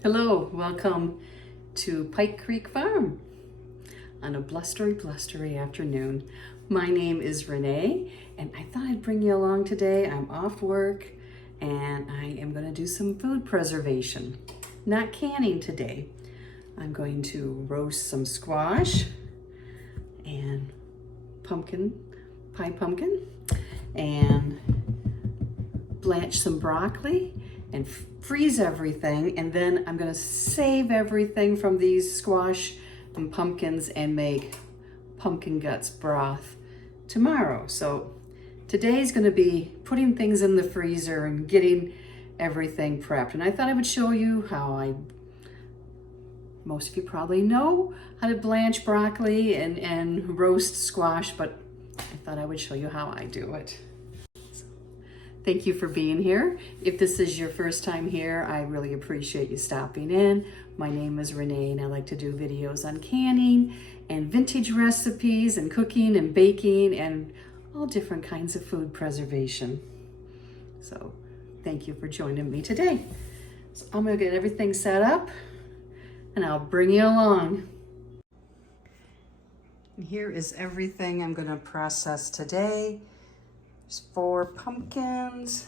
Hello, welcome to Pike Creek Farm on a blustery afternoon. My name is Renee and I thought I'd bring you along today. I'm off work and I am going to do some food preservation. Not canning today. I'm going to roast some squash and pie pumpkin and blanch some broccoli and freeze everything, and then I'm gonna save everything from these squash and pumpkins and make pumpkin guts broth tomorrow. So today's gonna be putting things in the freezer and getting everything prepped. And I thought I would show you how most of you probably know how to blanch broccoli and roast squash, but I thought I would show you how I do it. Thank you for being here. If this is your first time here, I really appreciate you stopping in. My name is Renee and I like to do videos on canning and vintage recipes and cooking and baking and all different kinds of food preservation. So thank you for joining me today. So I'm gonna get everything set up and I'll bring you along. And here is everything I'm gonna process today. There's 4 pumpkins,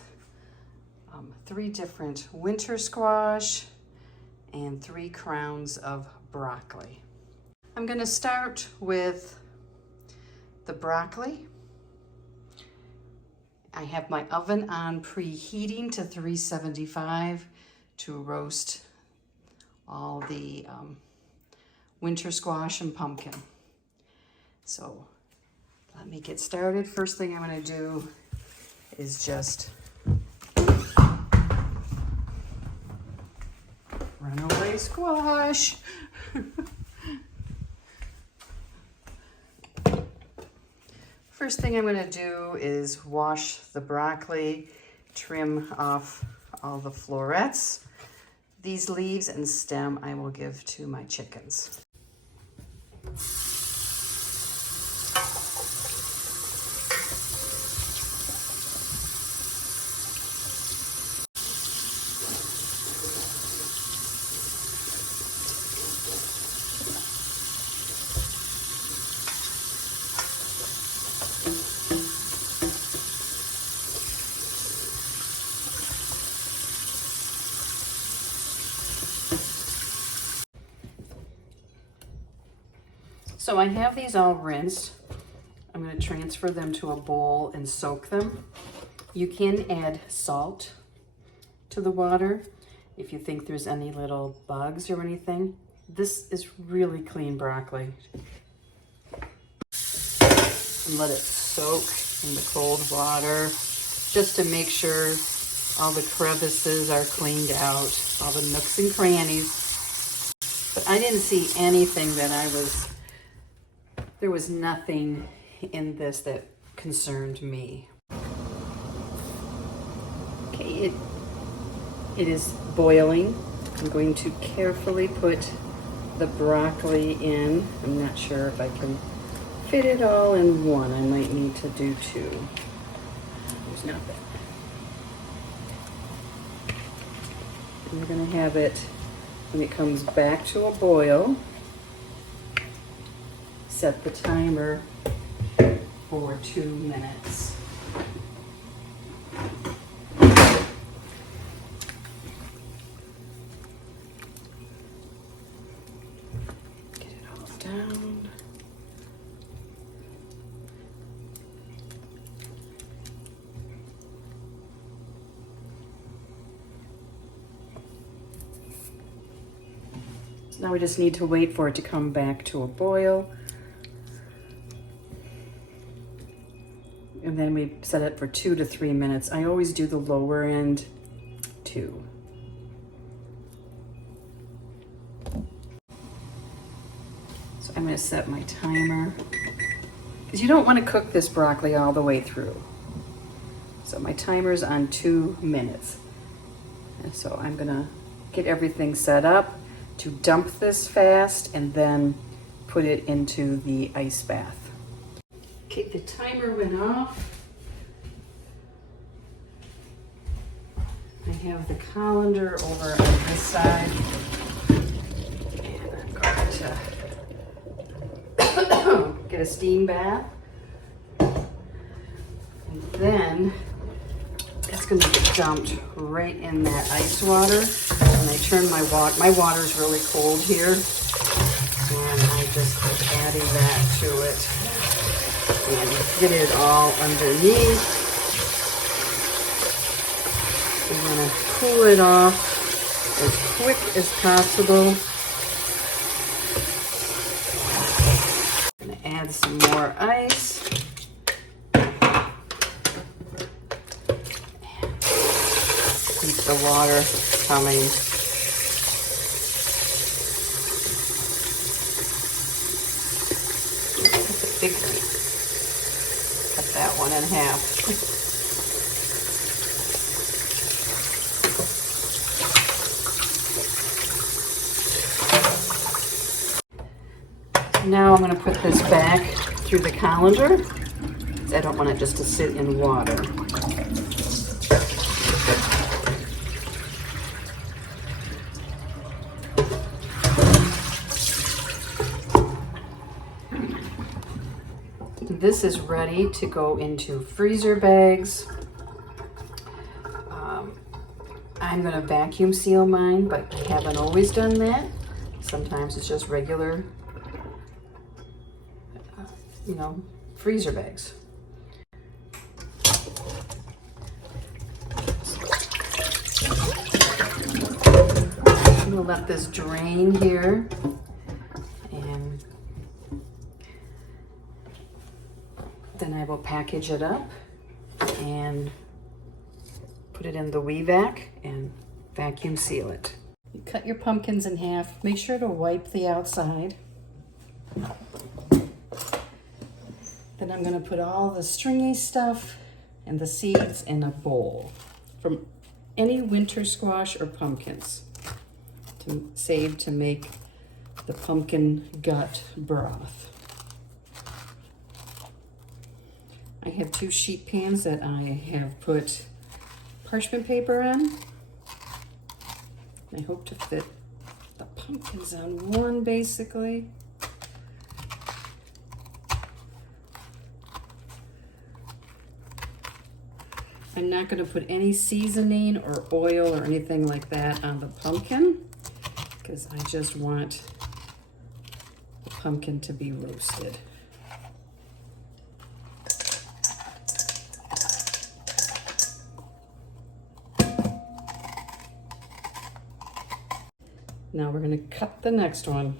3 different winter squash, and 3 crowns of broccoli. I'm gonna start with the broccoli. I have my oven on preheating to 375 to roast all the winter squash and pumpkin. So let me get started. First thing I'm going to do is just runaway squash. First thing I'm going to do is wash the broccoli, trim off all the florets. These leaves and stem I will give to my chickens. So I have these all rinsed. I'm going to transfer them to a bowl and soak them. You can add salt to the water if you think there's any little bugs or anything. This is really clean broccoli. And let it soak in the cold water just to make sure all the crevices are cleaned out, all the nooks and crannies. But I didn't see anything that there was nothing in this that concerned me. Okay, it is boiling. I'm going to carefully put the broccoli in. I'm not sure if I can fit it all in one. I might need to do 2. There's nothing. And we're gonna have it, when it comes back to a boil, set the timer for 2 minutes. Get it all down. So now we just need to wait for it to come back to a boil. And then we set it for 2 to 3 minutes. I always do the lower end 2. So I'm going to set my timer, because you don't want to cook this broccoli all the way through. So my timer's on 2 minutes. And so I'm going to get everything set up to dump this fast and then put it into the ice bath. Okay, the timer went off. I have the colander over on this side. get a steam bath. And then it's going to get dumped right in that ice water. And I turn my water's really cold here. And I just keep adding that to it. And get it all underneath. I'm going to cool it off as quick as possible. I'm going to add some more ice. Keep the water coming. That's a big one. Cut that one in half. Now I'm going to put this back through the colander. I don't want it just to sit in water. This is ready to go into freezer bags. I'm going to vacuum seal mine, but I haven't always done that. Sometimes it's just regular freezer bags. I'm gonna let this drain here, and then I will package it up and put it in the WeVac and vacuum seal it. You cut your pumpkins in half. Make sure to wipe the outside. Then I'm going to put all the stringy stuff and the seeds in a bowl from any winter squash or pumpkins to save to make the pumpkin gut broth. I have 2 sheet pans that I have put parchment paper on. I hope to fit the pumpkins on one basically. I'm not going to put any seasoning or oil or anything like that on the pumpkin because I just want the pumpkin to be roasted. Now we're going to cut the next one.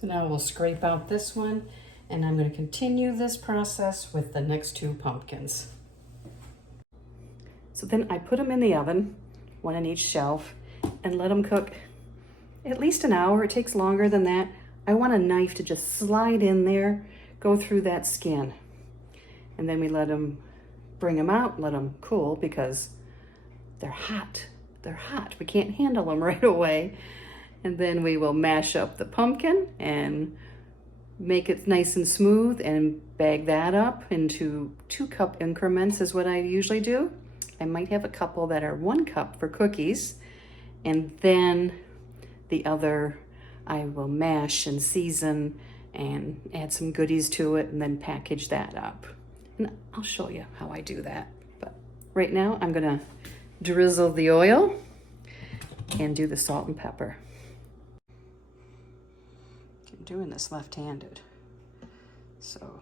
So now we'll scrape out this one, and I'm going to continue this process with the next 2 pumpkins. So then I put them in the oven, 1 on each shelf, and let them cook at least an hour. It takes longer than that. I want a knife to just slide in there, go through that skin. And then we bring them out, let them cool because they're hot. They're hot. We can't handle them right away. And then we will mash up the pumpkin and make it nice and smooth and bag that up into 2-cup increments is what I usually do. I might have a couple that are 1 cup for cookies, and then the other I will mash and season and add some goodies to it and then package that up. And I'll show you how I do that. But right now I'm gonna drizzle the oil and do the salt and pepper. I'm doing this left-handed, so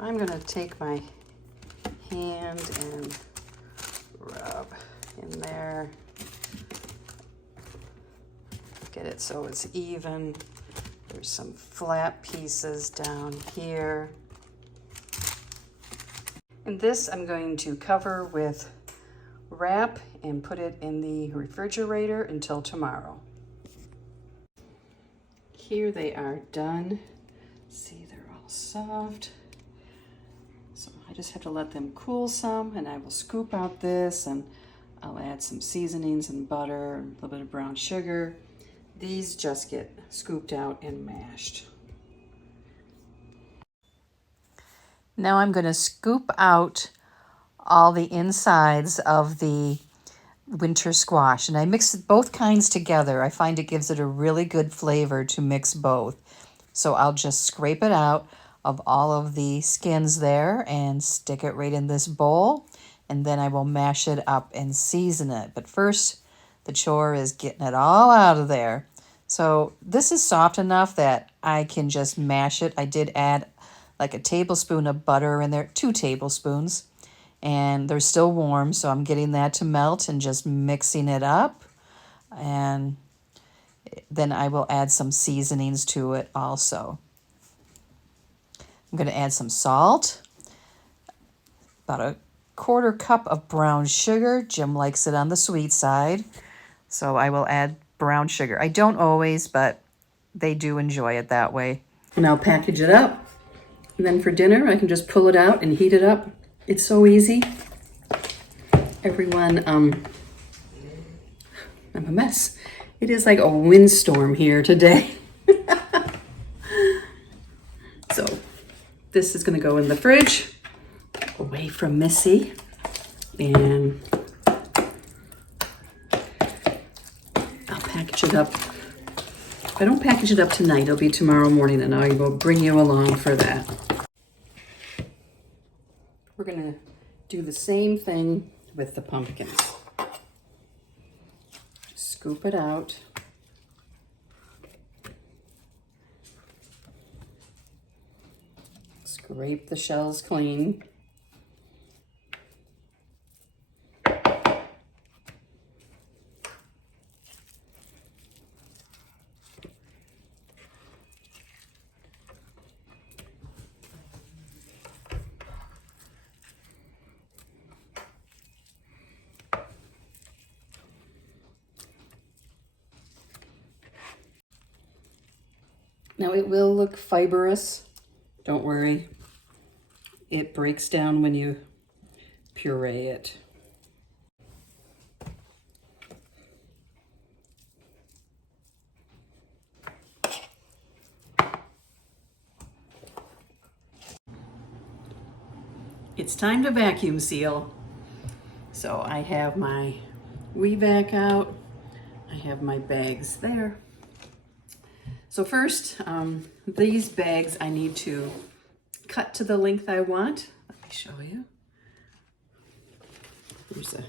I'm gonna take my hand and rub in there, get it so it's even. There's some flat pieces down here. And this I'm going to cover with wrap and put it in the refrigerator until tomorrow. Here they are done. See, they're all soft. So I just have to let them cool some, and I will scoop out this, and I'll add some seasonings and butter, a little bit of brown sugar. These just get scooped out and mashed. Now I'm going to scoop out all the insides of the winter squash, and I mix both kinds together. I find it gives it a really good flavor to mix both. So I'll just scrape it out of all of the skins there and stick it right in this bowl, and then I will mash it up and season it. But first, the chore is getting it all out of there. So this is soft enough that I can just mash it. I did add like a tablespoon of butter in there, 2 tablespoons, and they're still warm, so I'm getting that to melt and just mixing it up. And then I will add some seasonings to it also. I'm going to add some salt, about a 1/4 cup of brown sugar. Jim likes it on the sweet side, so I will add brown sugar. I don't always, but they do enjoy it that way. And I'll package it up. And then for dinner, I can just pull it out and heat it up. It's so easy. Everyone, I'm a mess. It is like a windstorm here today. So this is gonna go in the fridge, away from Missy. And I'll package it up. If I don't package it up tonight, it'll be tomorrow morning, and I will bring you along for that. We're gonna do the same thing with the pumpkins. Scoop it out. Scrape the shells clean. Now it will look fibrous, don't worry. It breaks down when you puree it. It's time to vacuum seal. So I have my WeVac out. I have my bags there. So first, these bags I need to cut to the length I want. Let me show you. There's a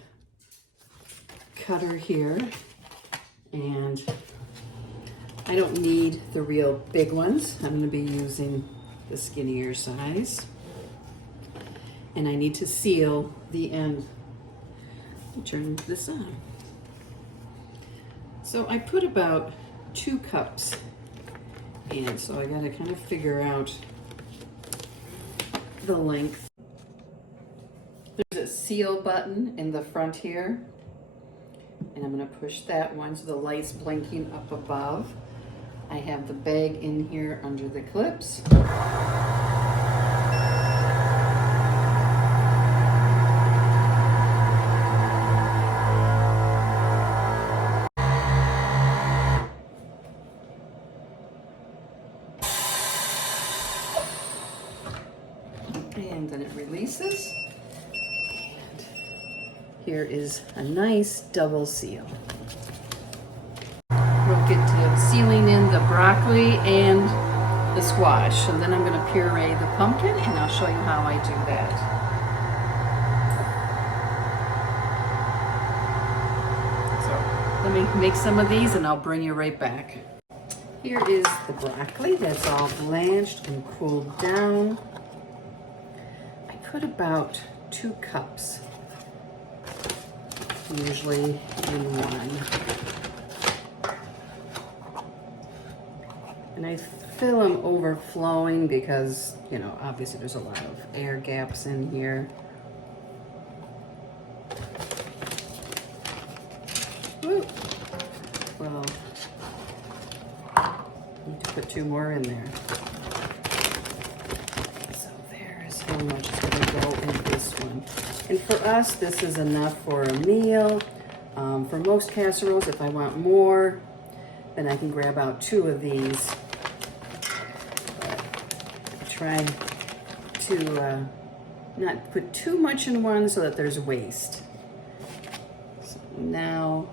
cutter here, and I don't need the real big ones. I'm gonna be using the skinnier size. And I need to seal the end. Turn this on. So I put about 2 cups. And so I gotta kind of figure out the length. There's a seal button in the front here, and I'm gonna push that one so the light's blinking up above. I have the bag in here under the clips. And then it releases. And here is a nice double seal. We'll get to sealing in the broccoli and the squash. And then I'm going to puree the pumpkin, and I'll show you how I do that. So let me make some of these and I'll bring you right back. Here is the broccoli that's all blanched and cooled down. Put about 2 cups, usually in one. And I fill them overflowing because, you know, obviously there's a lot of air gaps in here. Woo. Well, I need to put 2 more in there. So there's how much is going to go in this one. And for us, this is enough for a meal. For most casseroles, if I want more, then I can grab out 2 of these. I try to not put too much in one so that there's waste. So now,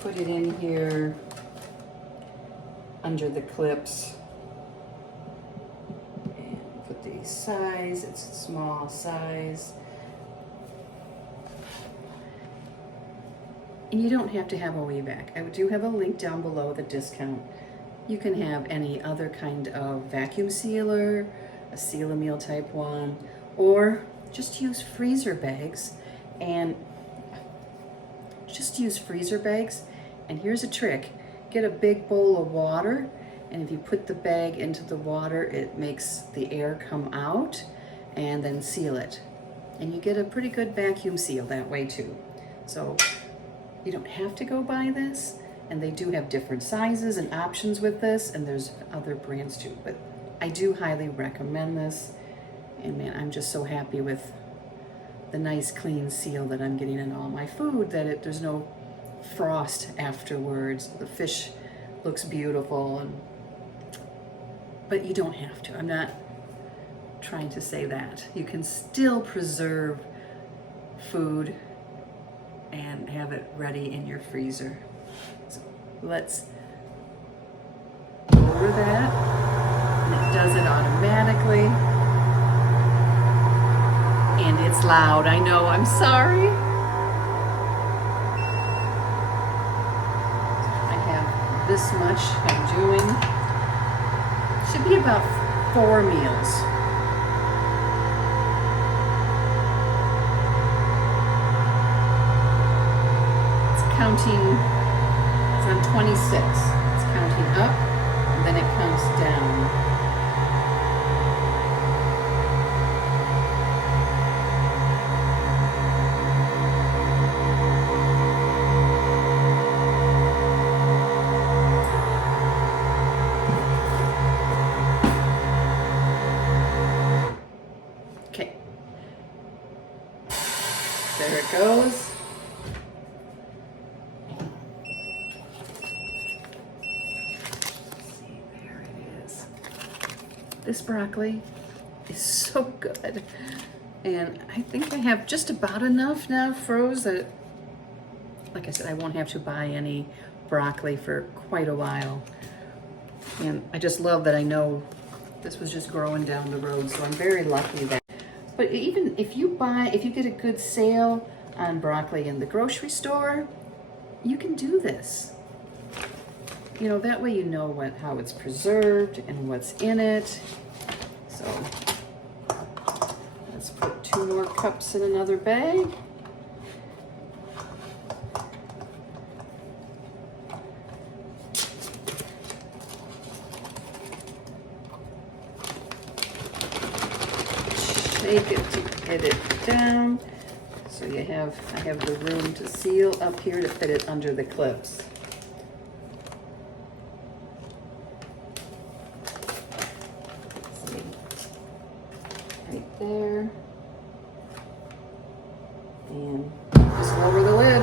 put it in here under the clips. And put the size, it's a small size. And you don't have to have a WeVac. I do have a link down below, the discount. You can have any other kind of vacuum sealer, a seal-a-meal type one, or just use freezer bags. And here's a trick. Get a big bowl of water, and if you put the bag into the water, it makes the air come out, and then seal it. And you get a pretty good vacuum seal that way too. So you don't have to go buy this, and they do have different sizes and options with this, and there's other brands too, but I do highly recommend this. And man, I'm just so happy with the nice clean seal that I'm getting in all my food, that there's no frost afterwards. The fish looks beautiful, but you don't have to. I'm not trying to say that. You can still preserve food and have it ready in your freezer. So let's lower that, and it does it automatically. And it's loud, I know, I'm sorry. I have this much I'm doing. Should be about 4 meals. Counting, it's on 26. It's counting up, and then it counts down. Okay. There it goes. This broccoli is so good. And I think I have just about enough now froze that, like I said, I won't have to buy any broccoli for quite a while. And I just love that I know this was just growing down the road, so I'm very lucky that. But even if you get a good sale on broccoli in the grocery store, you can do this. You know, that way you know how it's preserved and what's in it. So let's put 2 more cups in another bag. Shake it to get it down. So I have the room to seal up here to fit it under the clips. Right there. And just lower the lid.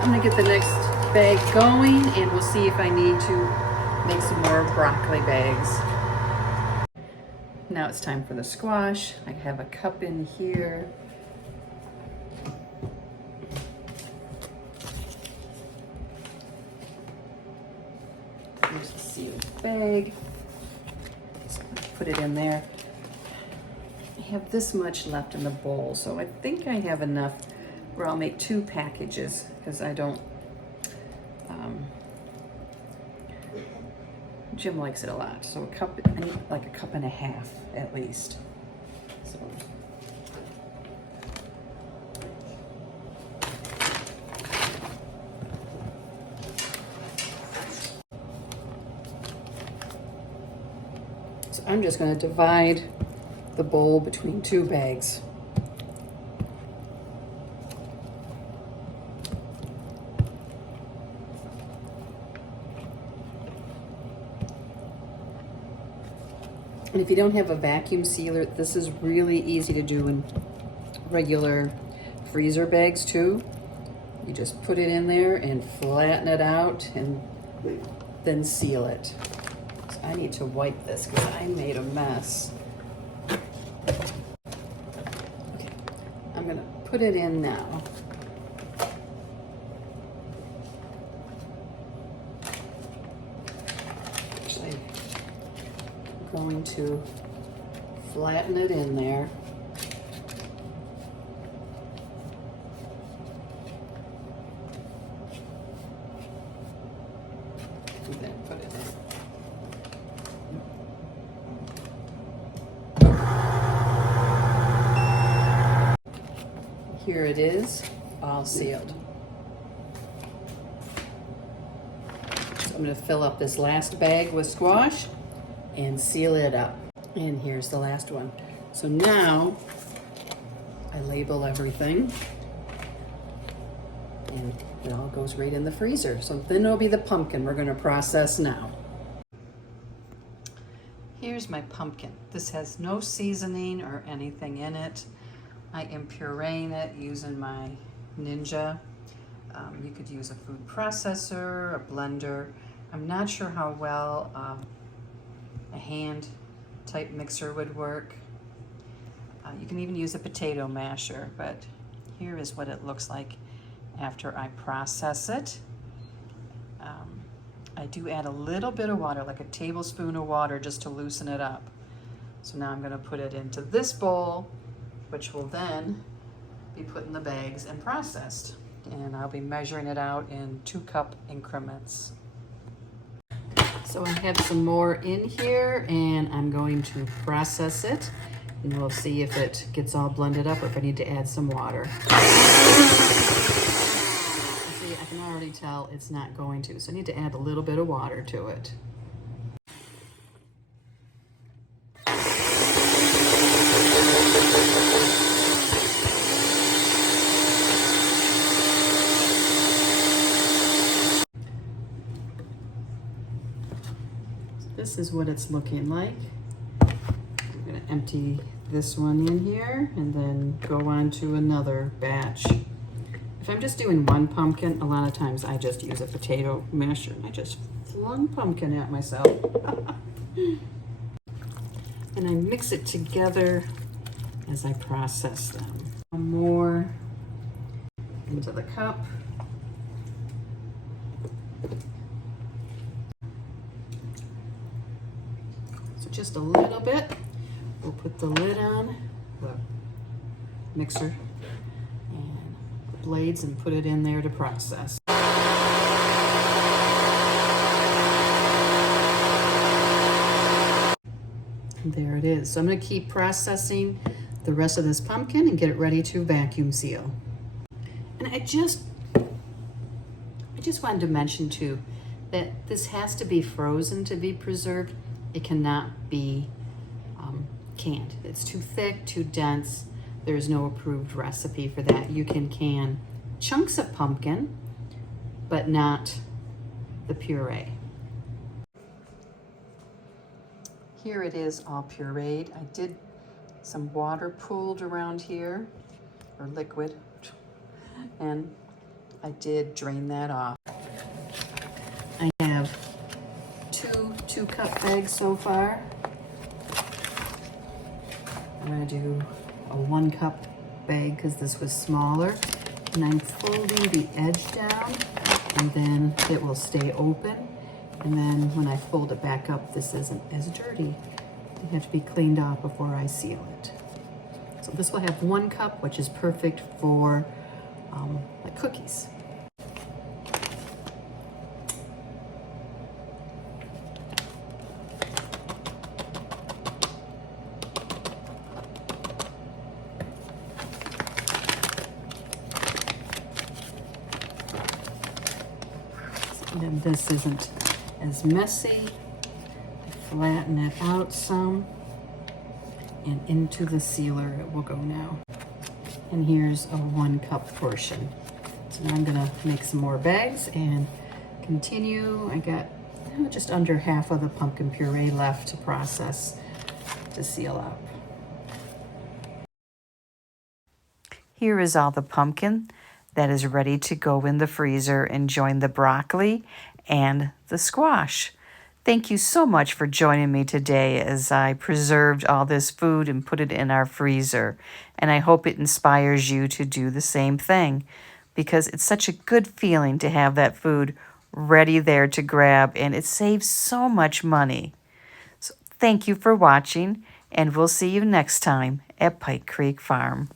I'm gonna get the next bag going, and we'll see if I need to make some more broccoli bags. Now it's time for the squash. I have a cup in here. Here's the sealed bag. So put it in there. I have this much left in the bowl, so I think I have enough where I'll make 2 packages, because I don't, Jim likes it a lot. So a cup, I need like a cup and a half at least. So. So I'm just going to divide the bowl between 2 bags. And if you don't have a vacuum sealer, this is really easy to do in regular freezer bags too. You just put it in there and flatten it out and then seal it. So I need to wipe this because I made a mess. Okay, I'm gonna put it in now. Actually, I'm going to flatten it in there. And then put it in. Here it is, all sealed. So I'm going to fill up this last bag with squash and seal it up. And here's the last one. So now I label everything and it all goes right in the freezer. So then it'll be the pumpkin we're going to process now. Here's my pumpkin. This has no seasoning or anything in it. I am pureeing it using my Ninja. You could use a food processor, a blender. I'm not sure how well a hand type mixer would work. You can even use a potato masher, but here is what it looks like after I process it. I do add a little bit of water, like a tablespoon of water, just to loosen it up. So now I'm going to put it into this bowl, which will then be put in the bags and processed. And I'll be measuring it out in 2-cup increments. So I have some more in here and I'm going to process it and we'll see if it gets all blended up or if I need to add some water. See, I can already tell it's not going to, so I need to add a little bit of water to it. This is what it's looking like. I'm going to empty this one in here and then go on to another batch. If I'm just doing one pumpkin, a lot of times I just use a potato masher and I just flung pumpkin at myself. And I mix it together as I process them. More into the cup. Just a little bit. We'll put the lid on the mixer and the blades and put it in there to process. And there it is. So I'm going to keep processing the rest of this pumpkin and get it ready to vacuum seal. And I just wanted to mention too that this has to be frozen to be preserved. It cannot be canned. It's too thick, too dense. There's no approved recipe for that. You can can chunks of pumpkin, but not the puree. Here it is all pureed. I did some water pooled around here, or liquid, and I did drain that off. I have two cup bags so far. I'm going to do a 1 cup bag because this was smaller, and I'm folding the edge down and then it will stay open, and then when I fold it back up this isn't as dirty. It has to be cleaned off before I seal it. So this will have 1 cup, which is perfect for like cookies. And this isn't as messy. Flatten it out some, and into the sealer it will go now. And here's a 1 cup portion. So now I'm gonna make some more bags and continue. I got just under half of the pumpkin puree left to process. to seal up. Here is all the pumpkin that is ready to go in the freezer and join the broccoli and the squash. Thank you so much for joining me today as I preserved all this food and put it in our freezer. And I hope it inspires you to do the same thing, because it's such a good feeling to have that food ready there to grab, and it saves so much money. So thank you for watching, and we'll see you next time at Pike Creek Farm.